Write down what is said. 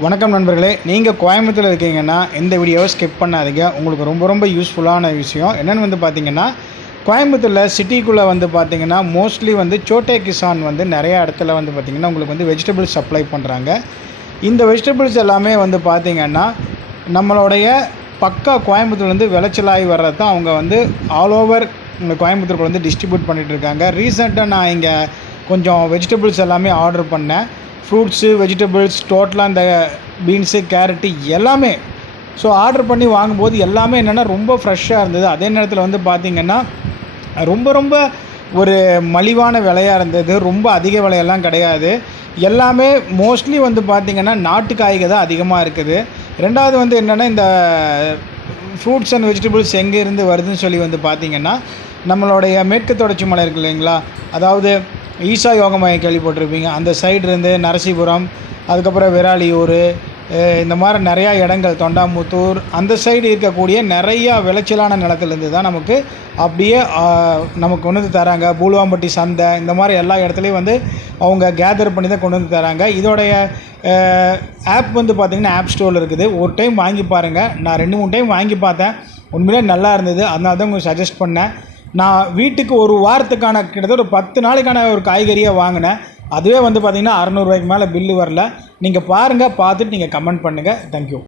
வணக்கம் நண்பர்களே, நீங்கள் கோயம்புத்தூரில் இருக்கீங்கன்னா இந்த வீடியோவை ஸ்கிப் பண்ணாதீங்க. உங்களுக்கு ரொம்ப யூஸ்ஃபுல்லான விஷயம் என்னென்னு வந்து பார்த்திங்கன்னா, கோயம்புத்தூரில் சிட்டிக்குள்ளே வந்து பார்த்திங்கன்னா மோஸ்ட்லி வந்து சோட்டே கிசான் வந்து நிறையா இடத்துல வந்து பார்த்திங்கன்னா உங்களுக்கு வந்து வெஜிடபிள்ஸ் சப்ளை பண்ணுறாங்க. இந்த வெஜிடபிள்ஸ் எல்லாமே வந்து பார்த்திங்கன்னா நம்மளுடைய பக்கா கோயம்புத்தூர்லேருந்து விளைச்சலாகி வர்றது தான் அவங்க வந்து ஆல் ஓவர் இந்த கோயம்புத்தூருக்கு வந்து டிஸ்ட்ரிபியூட் பண்ணிகிட்ருக்காங்க. ரீசெண்டாக நான் இங்கே கொஞ்சம் வெஜிடபிள்ஸ் எல்லாமே ஆர்டர் பண்ணேன். ஃப்ரூட்ஸு, வெஜிடபிள்ஸ் டோட்டலாக இந்த பீன்ஸு, கேரட்டு எல்லாமே. ஸோ ஆர்டர் பண்ணி வாங்கும்போது எல்லாமே என்னென்னா ரொம்ப ஃப்ரெஷ்ஷாக இருந்தது. அதே நேரத்தில் வந்து பார்த்திங்கன்னா ரொம்ப ஒரு மலிவான விலையாக இருந்தது. ரொம்ப அதிக விலையெல்லாம் கிடையாது. எல்லாமே மோஸ்ட்லி வந்து பார்த்திங்கன்னா நாட்டு காய்கள் தான் அதிகமாக இருக்குது. ரெண்டாவது வந்து என்னென்னா இந்த ஃப்ரூட்ஸ் அண்ட் வெஜிடபிள்ஸ் எங்கேருந்து வருதுன்னு சொல்லி வந்து பார்த்திங்கன்னா நம்மளுடைய மேற்கு தொடர்ச்சி மலை இருக்குது இல்லைங்களா, அதாவது ஈசா யோக மையம் கேள்விப்பட்டிருப்பீங்க. அந்த சைடுலேருந்து நரசிபுரம், அதுக்கப்புறம் விராலியூர், இந்த மாதிரி நிறையா இடங்கள், தொண்டாமுத்தூர் அந்த சைடு இருக்கக்கூடிய நிறையா விளைச்சலான நிலத்துலேருந்து தான் நமக்கு அப்படியே நமக்கு கொண்டு வந்து தராங்க. பூலுவாம்பட்டி சந்தை இந்த மாதிரி எல்லா இடத்துலையும் வந்து அவங்க கேதர் பண்ணி தான் கொண்டு வந்து தராங்க. இதோடைய ஆப் வந்து பார்த்திங்கன்னா ஆப் ஸ்டோரில் இருக்குது. ஒரு டைம் வாங்கி பாருங்கள். நான் 2-3 டைம் வாங்கி பார்த்தேன். உண்மையிலே நல்லா இருந்தது. அதனால தான் உங்களுக்கு சஜஸ்ட் பண்ணேன். நான் வீட்டுக்கு ஒரு வாரத்துக்கான கிட்டத்தட்ட ஒரு 10 நாளைக்கான ஒரு காய்கறியாக வாங்கினேன். அதுவே வந்து பார்த்திங்கன்னா 600 ரூபாய்க்கு மேலே பில்லு வரல. நீங்கள் பாருங்கள், பார்த்துட்டு நீங்கள் கமெண்ட் பண்ணுங்கள். தேங்க்யூ.